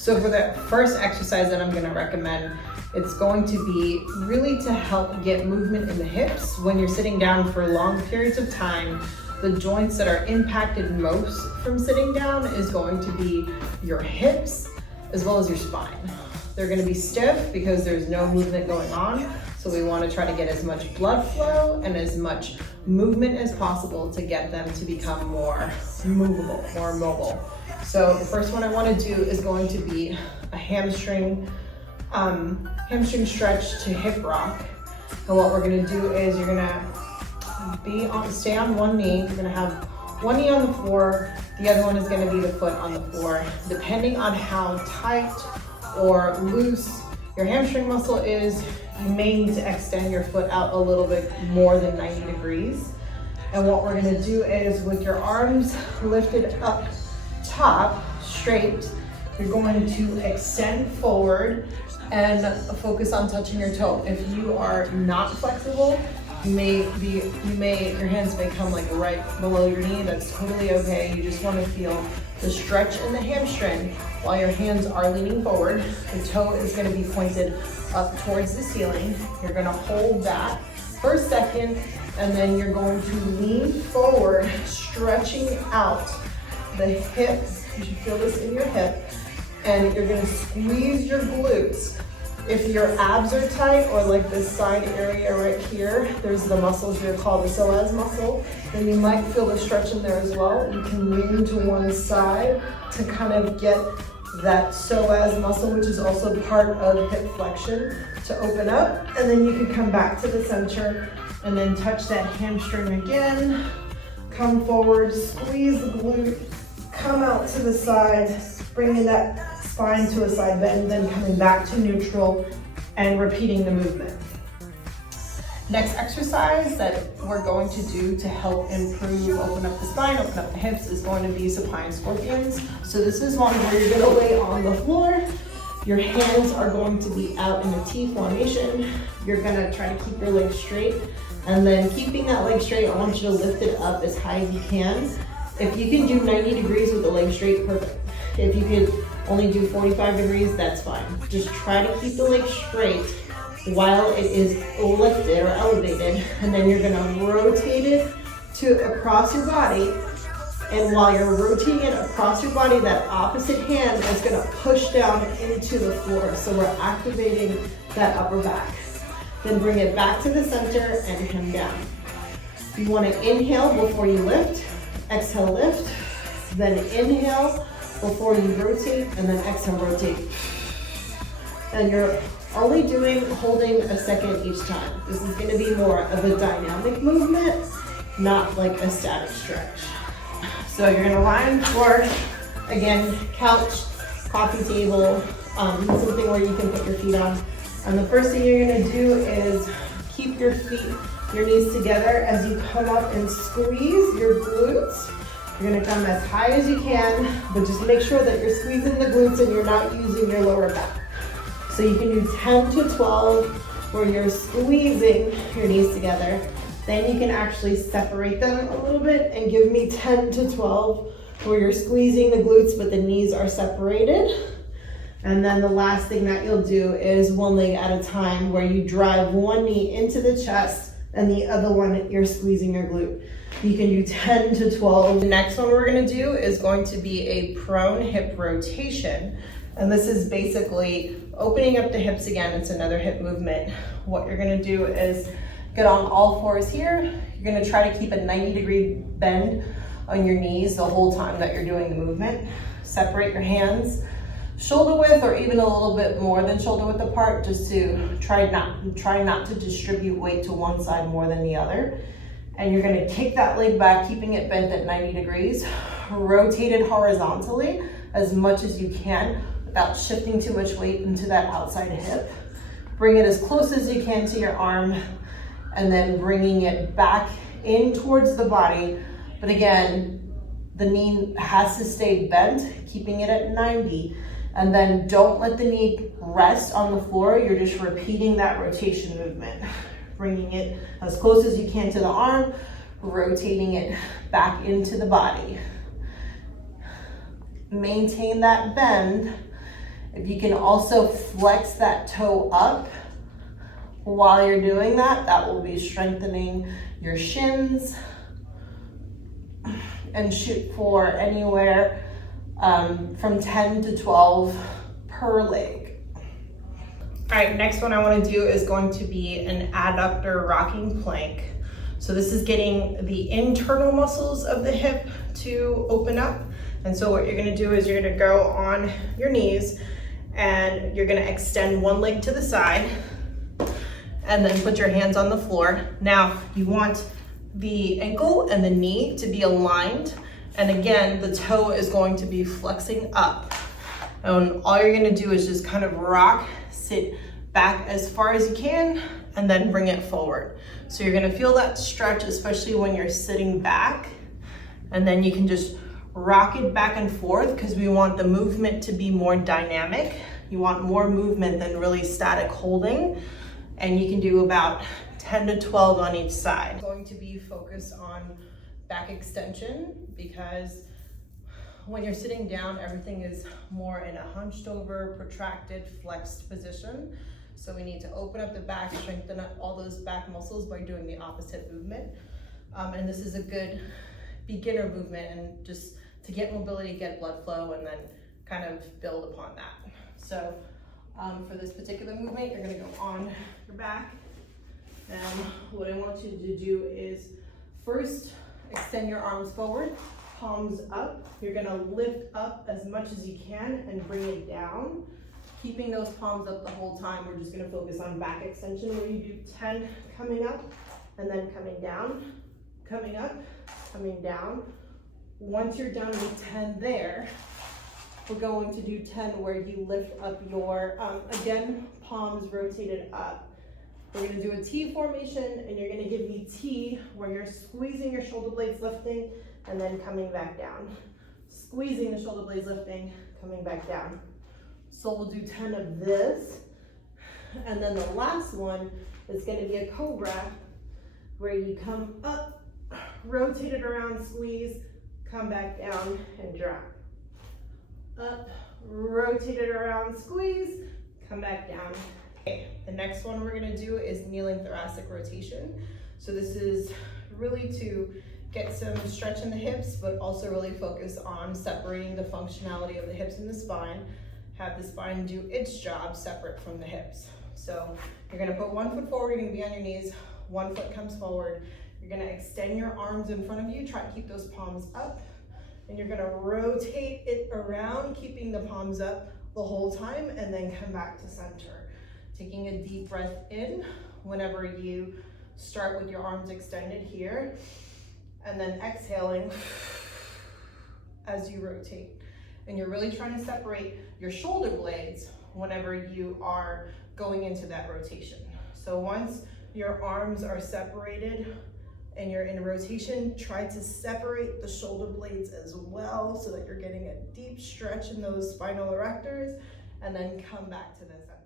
So for the first exercise that I'm gonna recommend, it's going to be really to help get movement in the hips. When you're sitting down for long periods of time, the joints that are impacted most from sitting down is going to be your hips as well as your spine. They're gonna be stiff because there's no movement going on. So we wanna try to get as much blood flow and as much movement as possible to get them to become more movable, more mobile. So the first one I wanna do is going to be a hamstring stretch to hip rock. And what we're gonna do is you're gonna stay on one knee. You're gonna have one knee on the floor, the other one is gonna be the foot on the floor. Depending on how tight or loose your hamstring muscle is, you may need to extend your foot out a little bit more than 90 degrees. And what we're gonna do is with your arms lifted up top, straight, you're going to extend forward and focus on touching your toe. If you are not flexible, your hands may come like right below your knee. That's totally okay. You just want to feel the stretch in the hamstring while your hands are leaning forward. The toe is going to be pointed up towards the ceiling. You're going to hold that for a second, and then you're going to lean forward, stretching out the hip. You should feel this in your hip, and you're going to squeeze your glutes. If your abs are tight, or like this side area right here, there's the muscles here called the psoas muscle, then you might feel the stretch in there as well. You can lean to one side to kind of get that psoas muscle, which is also part of hip flexion, to open up. And then you can come back to the center and then touch that hamstring again. Come forward, squeeze the glute, come out to the side, bringing that spine to a side bend, then coming back to neutral and repeating the movement. Next exercise that we're going to do to help improve, open up the spine, open up the hips, is going to be supine scorpions. So this is one where you're gonna lay on the floor. Your hands are going to be out in a T formation. You're gonna try to keep your legs straight, and then keeping that leg straight, I want you to lift it up as high as you can. If you can do 90 degrees with the leg straight, perfect. If you could only do 45 degrees, that's fine. Just try to keep the leg straight while it is lifted or elevated, and then you're gonna rotate it across your body. And while you're rotating it across your body, that opposite hand is gonna push down into the floor. So we're activating that upper back. Then bring it back to the center and come down. You wanna inhale before you lift, exhale, lift, then inhale before you rotate, and then exhale, rotate. And you're only holding a second each time. This is gonna be more of a dynamic movement, not like a static stretch. So you're gonna lie on the floor, again, couch, coffee table, something where you can put your feet on. And the first thing you're gonna do is keep your knees together as you come up and squeeze your glutes. You're gonna come as high as you can, but just make sure that you're squeezing the glutes and you're not using your lower back. So you can do 10 to 12 where you're squeezing your knees together. Then you can actually separate them a little bit and give me 10 to 12 where you're squeezing the glutes but the knees are separated. And then the last thing that you'll do is one leg at a time where you drive one knee into the chest and the other one you're squeezing your glute. You can do 10 to 12. The next one we're gonna do is going to be a prone hip rotation. And this is basically opening up the hips again. It's another hip movement. What you're gonna do is get on all fours here. You're gonna try to keep a 90-degree bend on your knees the whole time that you're doing the movement. Separate your hands shoulder width or even a little bit more than shoulder width apart, just to try not to distribute weight to one side more than the other. And you're gonna kick that leg back, keeping it bent at 90 degrees. Rotate it horizontally as much as you can without shifting too much weight into that outside hip. Bring it as close as you can to your arm, and then bringing it back in towards the body. But again, the knee has to stay bent, keeping it at 90. And then don't let the knee rest on the floor. You're just repeating that rotation movement. Bringing it as close as you can to the arm, rotating it back into the body. Maintain that bend If you can also flex that toe up while you're doing that, that will be strengthening your shins. And shoot for anywhere from 10 to 12 per leg. All right, next one I want to do is going to be an adductor rocking plank. So this is getting the internal muscles of the hip to open up. And so what you're going to do is you're going to go on your knees and you're going to extend one leg to the side and then put your hands on the floor. Now you want the ankle and the knee to be aligned. And again, the toe is going to be flexing up. And all you're gonna do is just kind of rock, sit back as far as you can, and then bring it forward. So you're gonna feel that stretch, especially when you're sitting back. And then you can just rock it back and forth because we want the movement to be more dynamic. You want more movement than really static holding. And you can do about 10 to 12 on each side. I'm going to be focused on back extension because when you're sitting down, everything is more in a hunched over, protracted, flexed position. So we need to open up the back, strengthen up all those back muscles by doing the opposite movement. And this is a good beginner movement and just to get mobility, get blood flow, and then kind of build upon that. So for this particular movement, you're gonna go on your back. And what I want you to do is first extend your arms forward, palms up. You're gonna lift up as much as you can and bring it down. Keeping those palms up the whole time, we're just gonna focus on back extension where you do 10 coming up and then coming down, coming up, coming down. Once you're done with 10 there, we're going to do 10 where you lift up your, again, palms rotated up. We're gonna do a T formation and you're gonna give me T where you're squeezing your shoulder blades lifting and then coming back down. Squeezing the shoulder blades lifting, coming back down. So we'll do 10 of this. And then the last one is gonna be a cobra where you come up, rotate it around, squeeze, come back down and drop. Up, rotate it around, squeeze, come back down. Okay, the next one we're gonna do is kneeling thoracic rotation. So this is really to get some stretch in the hips, but also really focus on separating the functionality of the hips and the spine. Have the spine do its job separate from the hips. So you're gonna put 1 foot forward, you're gonna be on your knees, 1 foot comes forward. You're gonna extend your arms in front of you, try to keep those palms up, and you're gonna rotate it around, keeping the palms up the whole time, and then come back to center. Taking a deep breath in whenever you start with your arms extended here, and then exhaling as you rotate. And you're really trying to separate your shoulder blades whenever you are going into that rotation. So once your arms are separated and you're in rotation, try to separate the shoulder blades as well so that you're getting a deep stretch in those spinal erectors, and then come back to the center.